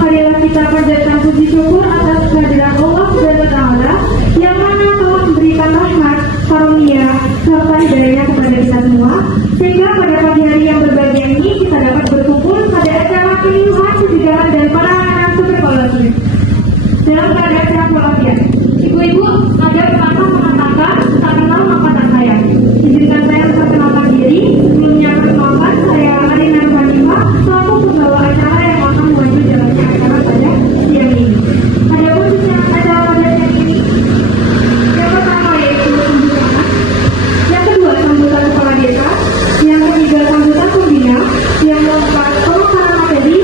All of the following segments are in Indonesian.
Marilah kita panjatkan puji syukur atas kehadiran Allah Subhanahu wa Ta'ala yang mana telah memberikan rahmat, karunia, serta hidayah kepada kita semua, sehingga pada pagi hari yang berbahagia ini kita dapat berkumpul pada acara penyuluhan kebijakan dan para anak super volunteer dalam keadaan sehat walafiat. Ibu-ibu, ada pepatah mengatakan tak kenal maka tak sayang. Izinkan saya memperkenalkan diri. Sebelumnya perkenalkan, saya Arina Hanifah, selaku pembawa acara yang akan memandu jalannya acara pada siang ini. Adapun sesiang acara pada siang ini, yang pertama yaitu sambutan, yang kedua sambutan kepala desa, yang ketiga sambutan pembina, yang keempat pemekaran materi.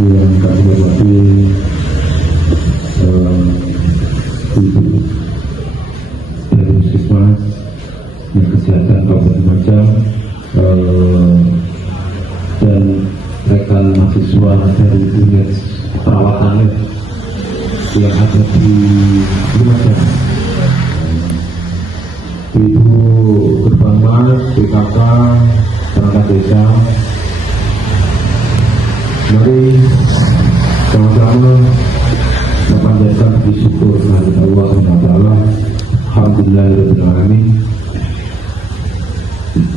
Yang kami hormati ibu dari Puskesmas yang kesehatan Kabupaten Lumajang dan rekan mahasiswa dari unit perawatan yang ada di Lumajang, Ibu Gerbang Mas, BKK, perangkat desa. Mari sama-sama memanjatkan puji syukur kepada Allah SWT. Alhamdulillahirrahmanirrahim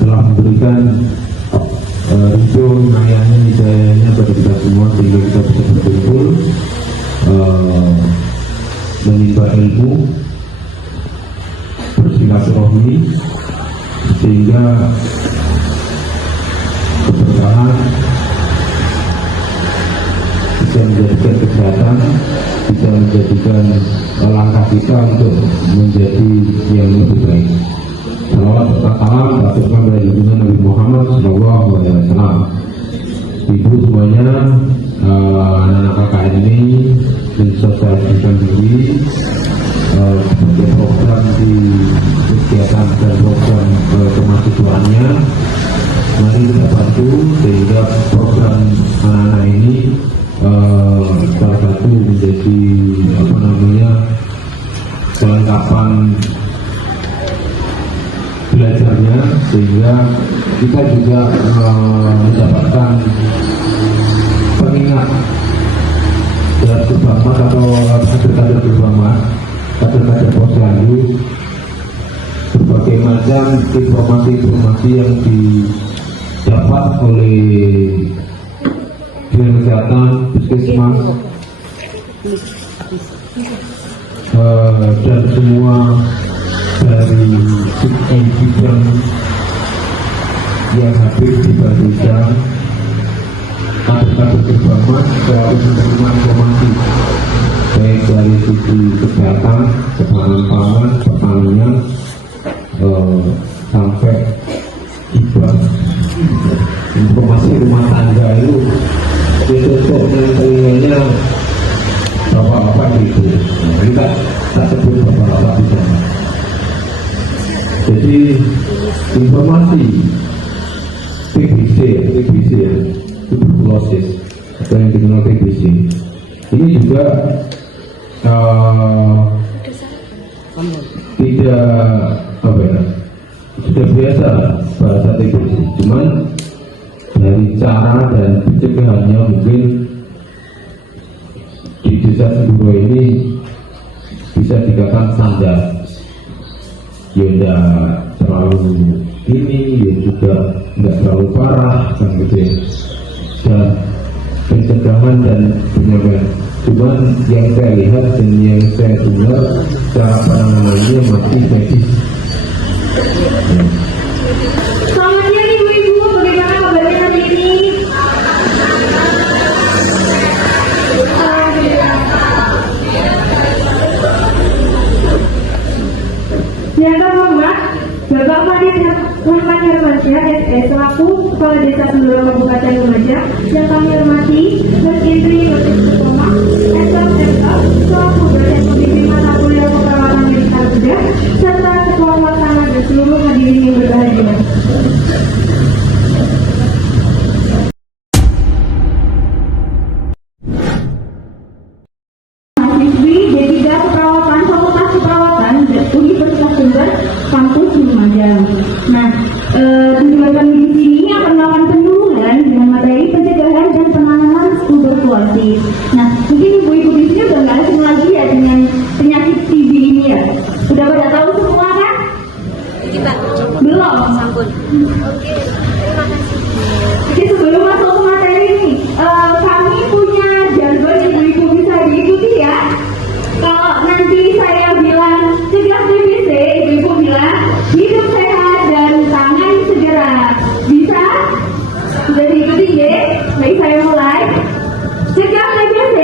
telah memberikan ridho, inayahnya, hidayahnya pada kita semua sehingga kita bisa berkumpul menimba ilmu, bersilaturahmi, sehingga keberkahan bisa menjadikan kesehatan, bisa menjadikan langkah kita untuk menjadi yang lebih baik. Salawat serta salam tercurahkan dari junjungan Nabi Muhammad SAW. Ibu semuanya, anak-anak KKN ini mensosialisasikan diri sebagai program di kegiatan dan program kemahasiswaannya. Mari kita bantu sehingga program anak-anak ini kelengkapan belajarnya, sehingga kita juga mendapatkan pengingat terhadap Berbamat atau kader-kader Berbamat, kader-kader Posyandu, berbagai macam informasi-informasi yang didapat oleh Dinas Kesehatan, Puskesmas, dan semua dari bidang yang hadir di Barisan. Kader-kader Berbamat selalu menerima informasi baik dari sisi kesehatan, ketahanan pangan, pertanian, sampai hibah informasi rumah tangga itu yang telinganya bapak-bapak itu. Nah, kita sebut bapak-bapak di sana. Jadi informasi TBC ya, tuberkulosis atau yang dikenal TBC ini juga tidak sudah biasa bahasa TBC, cuman dari cara dan pencegahannya mungkin di desa Senduro ini bisa dikatakan standar, ya tidak terlalu ini, ya juga tidak terlalu parah kan gitu ya, dan pencegahan dan penyampaian. Cuman yang saya lihat dan yang saya dengar cara penanganannya masih medis. Selamat siang ibu-ibu, bagaimana kabarnya hari ini? Yang pertama, Bapak Farid Rahman Hermansyah, SS, selaku Kepala Desa Senduro Kabupaten Lumajang, yang kami hormati, Mas Indri Nurtisukoma, SF, selaku dosen pembimbing mata kuliah keperawatan militer Buddha, serta Ketua Pelaksana dan seluruh hadirin yang berbahagia. Mahasiswi D3 Keperawatan Fakultas Keperawatan dan Universitas Jember Kampus Lumajang. Nah, tujuan kami di sini akan melakukan penyuluhan dengan materi pencegahan dan penanganan tuberkulosis. Nah, mungkin ibu-ibu di sini udah nggak asing lagi ya dengan penyakit TB ini ya. Udah pada tahu semua kan? Belum. Oke, sebelum masuk ke materi ini, kami punya jargon ibu-ibu bisa diikuti ya. Kalau nanti saya bilang cegah TBC, ibu-ibu bilang hidup sehat dan tangan segera. Bisa? Sudah diikuti ya? Baik, saya mulai. Cegah TBC,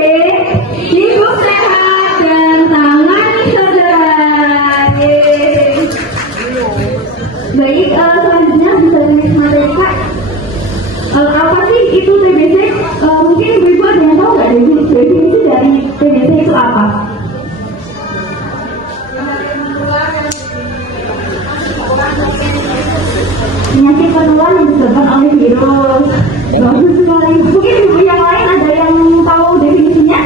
hidup sehat dan tangan segera. Yeay. Baik, selanjutnya bisa ditulis materi Kak. Apa sih itu TBC? Mungkin ibu-ibu ada yang tahu nggak definisi dari TBC itu apa? Penyakit penular yang disebabkan oleh virus. Bagus sekali. Mungkin ibu yang lain ada yang tahu definisinya?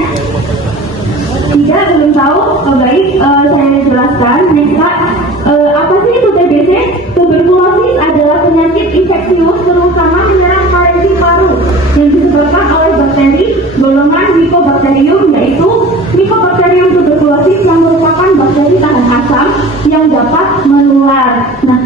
Tidak, belum tahu. Baik, saya jelaskan. Apa sih itu TBC? Tuberkulosis adalah penyakit infeksius terutama menyerang parenkim paru yang disebabkan oleh bakteri golongan Mycobacterium, yaitu Mycobacterium tuberculosis yang merupakan bakteri tahan asam yang dapat menular. Nah,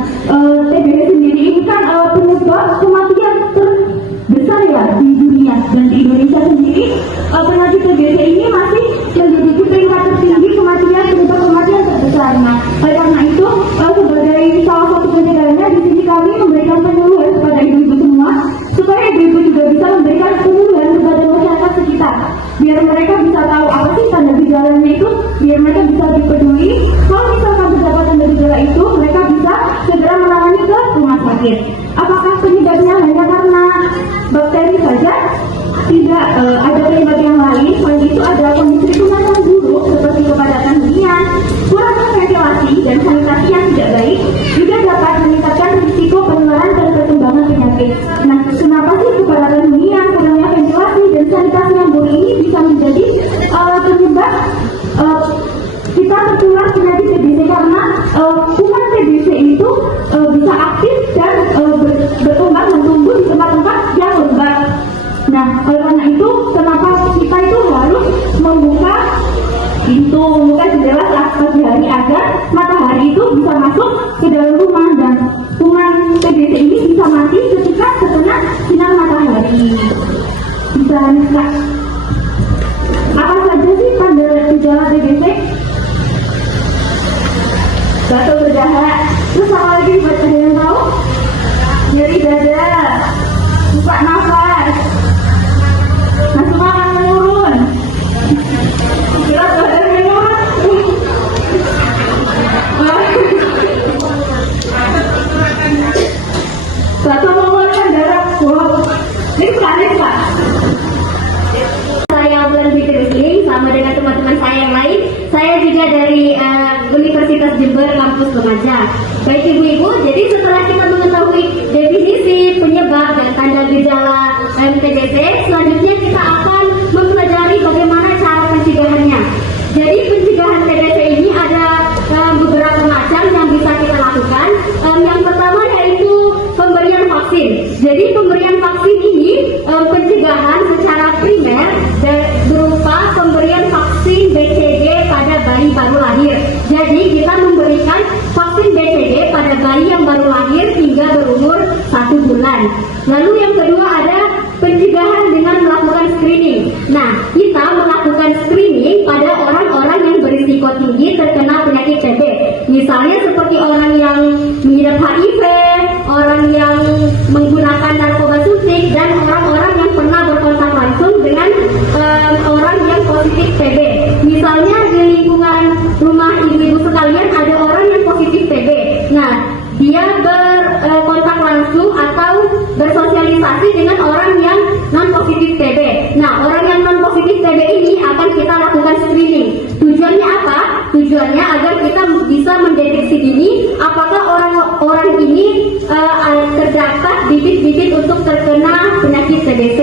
TBC sendiri ini kan penyebab kematian terbesar ya di dunia, dan di Indonesia sendiri penyakit TBC ini masih menduduki peringkat tertinggi penyebab kematian terbesar. Nah, karena itu sebagai salah satu pencegahannya di sini kami memberikan penyuluhan kepada ibu-ibu semua supaya ibu-ibu juga bisa memberikan penyuluhan kepada masyarakat sekitar, biar mereka bisa tahu apa sih tanda gejalanya itu, biar mereka bisa lebih peduli. Kalau misalkan terdapat tanda gejala itu, mereka bisa segera menangani ke rumah sakit. Apakah penyebabnya hanya karena bakteri saja? Tidak, ada penyebab yang lain. Selain itu ada kondisi penyakit TBC karena kuman TBC itu bisa aktif dan berkembang dan tumbuh di tempat-tempat yang lembab. Nah, oleh karena itu kenapa kita itu harus membuka jendela saat pagi hari agar matahari itu bisa masuk ke dalam rumah dan kuman TBC ini bisa mati ketika terkena sinar matahari. Bisa Kak. Apa saja sih tanda gejala TBC? Batuk berdahak. Terus apa lagi buat ada yang tahu? Nyeri dada, susah nafas, nafsu makan menurun. Berat badan menurun. Batuk mengeluarkan darah. Wow. Ini panik Pak. Saya Bulan Fitri sama dengan teman-teman saya yang lain. Saya juga dari Universitas Jember kampus Remaja. Baik ibu-ibu, jadi setelah kita mengetahui definisi, penyebab dan tanda gejala TBC, selanjutnya kita akan mempelajari bagaimana cara pencegahannya. Jadi pencegahan TBC ini ada beberapa macam yang bisa kita lakukan. Yang pertama yaitu pemberian vaksin. Jadi pemberian vaksin ini pencegahan secara primer berupa pemberian vaksin BCG pada bayi baru lahir. Jadi kita memberikan vaksin BCG pada bayi yang baru lahir hingga berumur 1 bulan. Lalu yang kedua ada pencegahan dengan melakukan screening. Nah, kita melakukan screening pada orang-orang yang berisiko tinggi terkena penyakit TB. Misalnya seperti orang yang mengidap HIV, orang yang menggunakan narkoba suntik, dan orang-orang yang pernah berkontak langsung dengan orang yang positif TB. Misalnya di lingkungan rumah ibu-ibu sekalian ada orang yang positif TB. Nah, dia berkontak langsung atau bersosialisasi dengan orang yang non-positif TB. Nah, orang yang non-positif TB ini akan kita lakukan screening. Tujuannya apa? Tujuannya agar kita bisa mendeteksi dini apakah orang ini terdapat bibit-bibit untuk terkena penyakit TBC.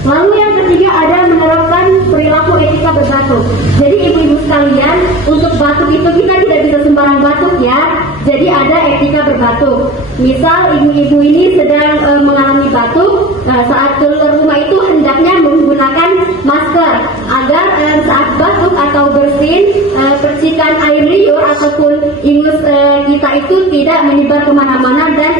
Lalu yang ketiga ada menerapkan perilaku etika berbatuk. Jadi ibu-ibu sekalian, untuk batuk itu kita tidak bisa sembarang batuk ya. Jadi ada etika berbatuk. Misal ibu-ibu ini sedang mengalami batuk, saat keluar rumah itu hendaknya menggunakan masker agar saat batuk atau bersin percikan air liur ataupun ingus kita itu tidak menyebar kemana-mana dan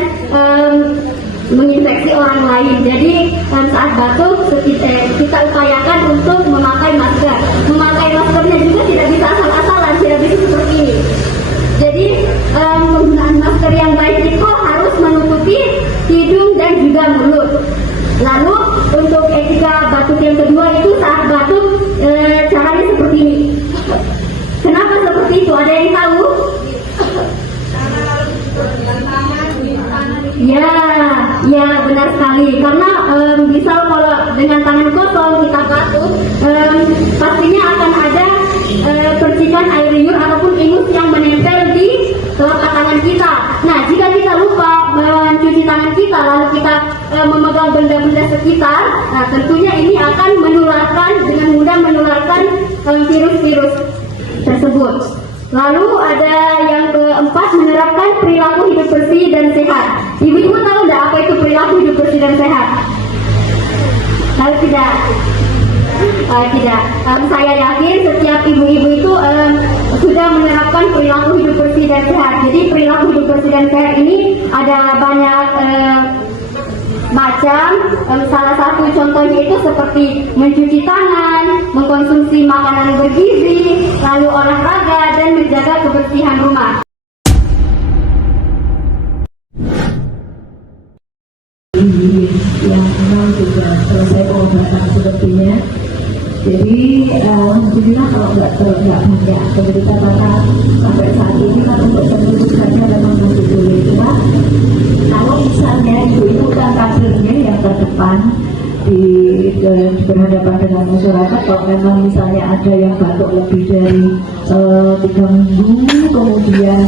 menginfeksi orang lain. Jadi saat batuk kita upayakan untuk memakai masker. Memakai maskernya juga tidak bisa asal-asalan, tidak bisa seperti ini. Jadi penggunaan masker yang baik itu harus menutupi hidung dan juga mulut. Lalu untuk etika batuk yang kedua itu saat batuk caranya seperti ini. Kenapa seperti itu? Ada yang tahu? Ya benar sekali. Karena misal kalau dengan tangan kosong kita batuk, pastinya akan ada percikan air liur ataupun ingus yang menempel di telapak tangan kita. Nah, jika kita lupa mencuci tangan kita lalu kita memegang benda-benda sekitar, nah tentunya ini akan dengan mudah menularkan virus-virus tersebut. Lalu ada yang keempat, menerapkan perilaku hidup bersih dan sehat. Ibu-ibu tahu tidak apa itu perilaku hidup bersih dan sehat? Tahu tidak? Tidak. Saya yakin setiap ibu-ibu itu sudah menerapkan perilaku hidup bersih dan sehat. Jadi perilaku hidup bersih dan sehat ini ada banyak macam. Salah satu contohnya itu seperti mencuci tangan, mengkonsumsi makanan bergizi, lalu olahraga dan menjaga kebersihan rumah. Yang memang juga selesai pengobatan sepertinya. Jadi alhamdulillah kalau nggak banyak penderita karena sampai saat ini kan untuk penyembuhannya memang masih sulit. Cuma kalau misalnya ibu-ibu kan kadernya yang terdepan di berhadapan dengan masyarakat, kalau memang misalnya ada yang batuk lebih dari 3 minggu, kemudian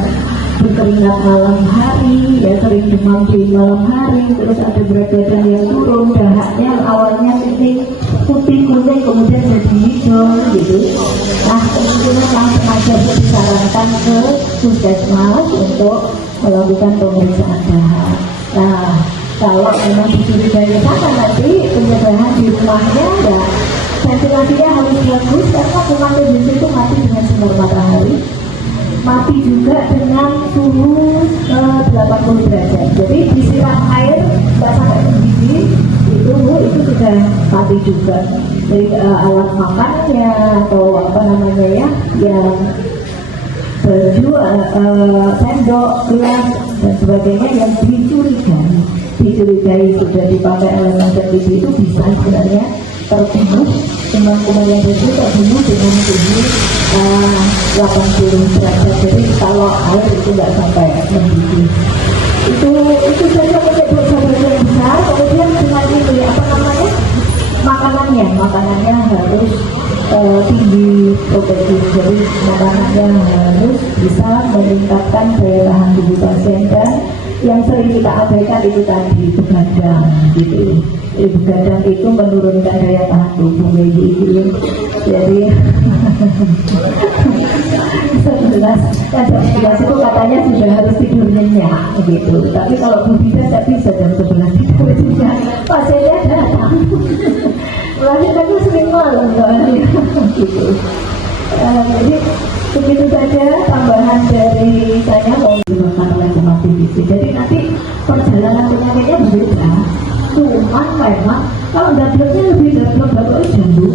berkeringat malam hari, ya sering demam di malam hari, terus ada berat badan yang turun, dahaknya awalnya ini putih gunting kemudian jadi hidung gitu. Nah kemungkinan langsung aja disarankan ke puskesmas untuk melakukan pemeriksaan dahak. Nah kalau memang dicurigai sana nanti pencegahan di rumahnya ya ventilasinya harus bagus karena kuman TBC itu mati dengan sinar matahari, mati juga dengan suhu 80 derajat. Jadi disiram air nggak sampai mendidih itu sudah mati juga. Jadi alat makannya atau apa namanya ya yang baju, sendok, gelas dan sebagainya yang dicurigai sudah dipakai elemen tertentu itu bisa sebenarnya terbunuh, kuman-kuman yang bersih terbunuh dengan suhu 80 derajat. Jadi kalau air itu nggak sampai mendidih, itu saja untuk dosa-dosa yang besar. Kemudian dengan ini apa namanya makanannya harus tinggi protein, jadi makanannya harus bisa meningkatkan daya tahan tubuh pasien. Dan yang sering kita abaikan itu tadi begadang gitu. Begadang itu menurunkan daya tahan tubuh gitu. Jadi 11 itu katanya sudah harus tidur nyenyak gitu. Tapi kalau Bu Dida tidak bisa jam 11 tidur nyenyak, pasiennya datang. Melahirkannya sering malam gitu. Jadi begitu saja tambahan dari saya mau dimakan oleh kuman TBC. Jadi nanti perjalanan penyakitnya berbeda. Cuman memang kalau dableknya lebih dablek bakal jambu.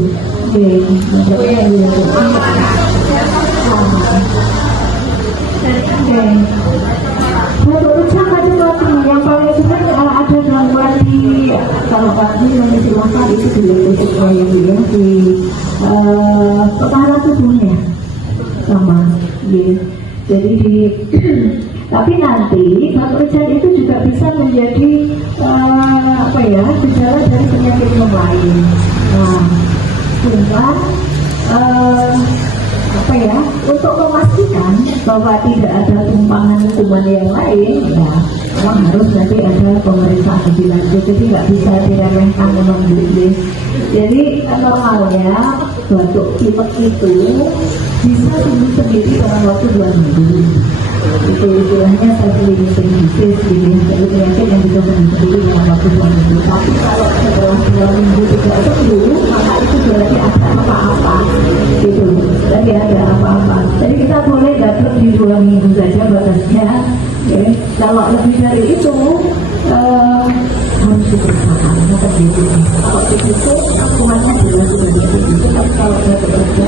Menurut saya yang paling sering ada gangguan di kalau pagi yang disilahkan itu di kepala tubuhnya sama gitu. Jadi tapi nanti pekerjaan itu juga bisa menjadi gejala dari penyakit yang lain. Nah, cuman untuk memastikan bahwa tidak ada tumpangan kuman yang lain, ya memang harus nanti ada pemeriksaan lebih lanjut. Jadi nggak bisa diremehkan memang dulu. Jadi normalnya batuk pilek itu bisa sembuh sendiri dalam waktu 2 minggu. Itu istilahnya self-limiting disease, jadi penyakit yang bisa sembuh sendiri dalam waktu 2 minggu. Tapi kalau setelah 2 minggu tidak sembuh, maka itu berarti ada apa-apa gitu. Jadi ada apa-apa. Jadi kita boleh dapat di 2 minggu saja batasnya. Okay. Kalau lebih dari itu harus diperiksakan. Kalau itu kumannya jelas sudah diperiksa. Tapi kalau dia bekerja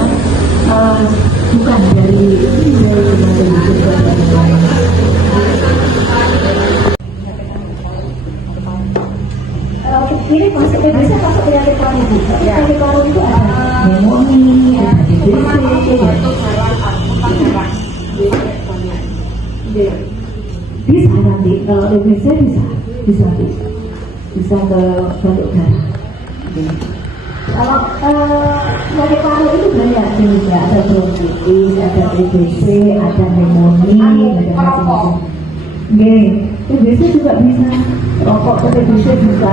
bukan dari ini masuk bisa masuk penyakit paru juga. Penyakit paru itu ada pneumonia, ada DBC, bisa nanti kalau DBC bisa ke bentuk darah. Kalau penyakit paru itu banyak juga, ada bronkitis, ada DBC, ada pneumonia, ada macam-macam. TBC juga bisa, rokok TBC bisa,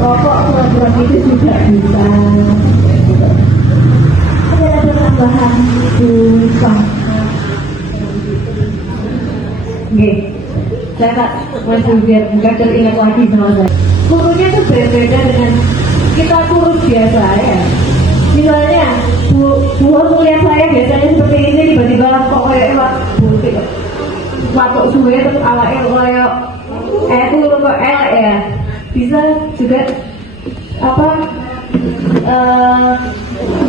rokok bronkitis juga bisa. Ada tambahan susah. Saya tak masih biar nggak teringat lagi sama saya. Kurusnya itu berbeda dengan kita kurus biasa ya. Misalnya, buah kuliah saya biasanya seperti ini, tiba-tiba kok kayak putih. Waktu suwe terus awalnya kayak itu kok elek ya. Bisa juga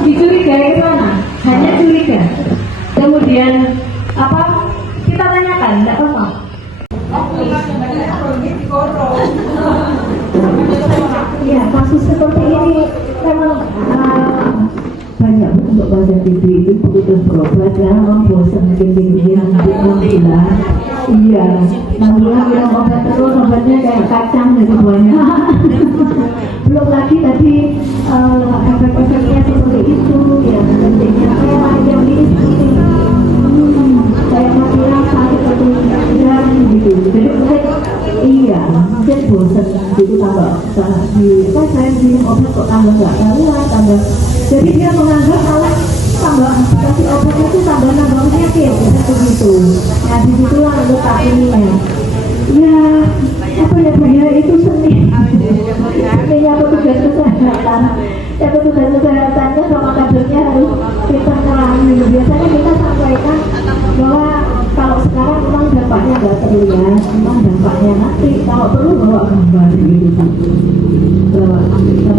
dicurigai ke sana, hanya curiga. Kemudian kita tanyakan, tidak apa-apa. Ya, kasus seperti ini memang banyak untuk pasien TB itu butuh berobat ya, memang bosan kemudian 6 bulan. Iya, 6 bulan minum obat terus, obatnya kayak kacang jadi banyak. Belum lagi tadi efek-efeknya seperti itu, ya pentingnya yang ini saya bilang sakit satu jam gitu. Jadi mungkin bosan gitu tambah saya minum obat kok tambah nggak karuan. tambah. Jadi dia menganggap kalau tambah dikasih obat itu tambah nambah penyakit, begitu. Nah disitulah letak ininya. Ya apa ya Bu ya, itu seni. Seninya petugas kesehatan. Ya petugas kesehatannya sama kadernya harus kita kurangi. Biasanya kita sampaikan bahwa kalau sekarang memang dampaknya nggak terlihat, memang dampaknya nanti kalau perlu bawa gambar gitu.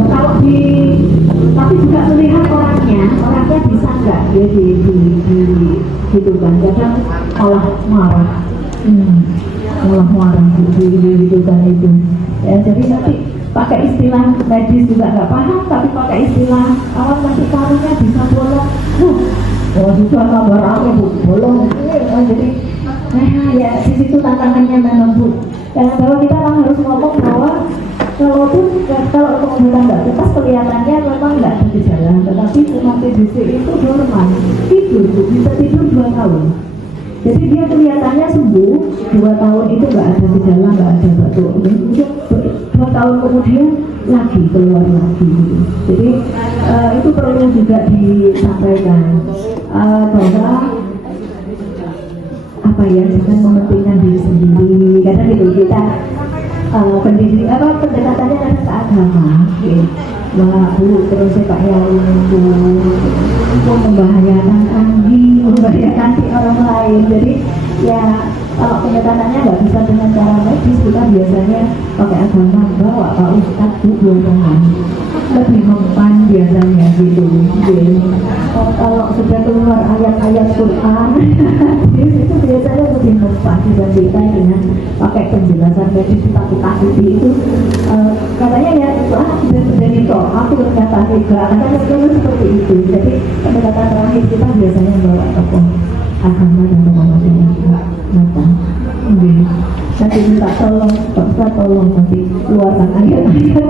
Kalau di tapi juga melihat orangnya bisa nggak dia gitu kan, kadang malah marah, malah marah gitu kan itu. Ya, jadi nanti pakai istilah medis juga nggak paham, tapi pakai istilah awal masih karunya bisa bolong. Oh juga kabar apa Bu, bolong. Jadi ya di situ tantangannya memang Bu. Dan bahwa kita memang harus ngomong bahwa kalau pengobatan nggak tuntas kelihatannya memang nggak ada gejala, tetapi cuma TBC itu normal, tidur Bu, bisa tidur 2 tahun. Jadi dia kelihatannya sembuh 2 tahun itu nggak ada gejala, nggak ada batuk. Kemudian 2 tahun kemudian lagi keluar lagi. Jadi itu perlu juga disampaikan bahwa apa ya, jangan mementingkan diri sendiri. Karena gitu kita pendekatannya kan ke agama, wah Bu, terus Pak Yai untuk membahayakan kami, membahayakan si orang lain. Jadi ya kalau pendekatannya nggak bisa dengan cara medis, kita biasanya pakai agama, bawa Pak Ustadz Bu bohongan, lebih mempan biasanya gitu. Kalau sudah keluar ayat-ayat Quran itu biasanya lebih mempan dibandingkan dengan pakai penjelasan medis takut-takuti itu. Katanya ya sudah terjadi aku ternyata juga, katanya seperti itu. Jadi pendekatan terakhir kita biasanya bawa tokoh agama dan tokoh masyarakat. Nanti minta tolong, Pak Ustaz tolong nanti keluarkan ayat-ayat.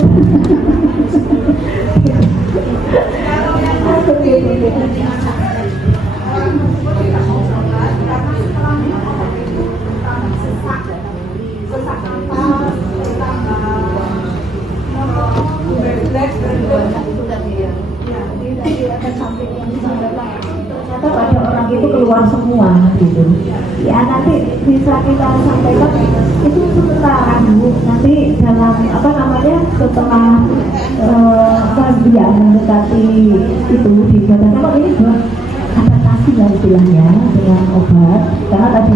Ternyata pada orang itu keluar semua gitu. Ya nanti bisa kita sampaikan itu sementara Bu. Nanti dalam setelah dia mendekati itu di badan ini buat adaptasi lah istilahnya dengan obat, karena tadi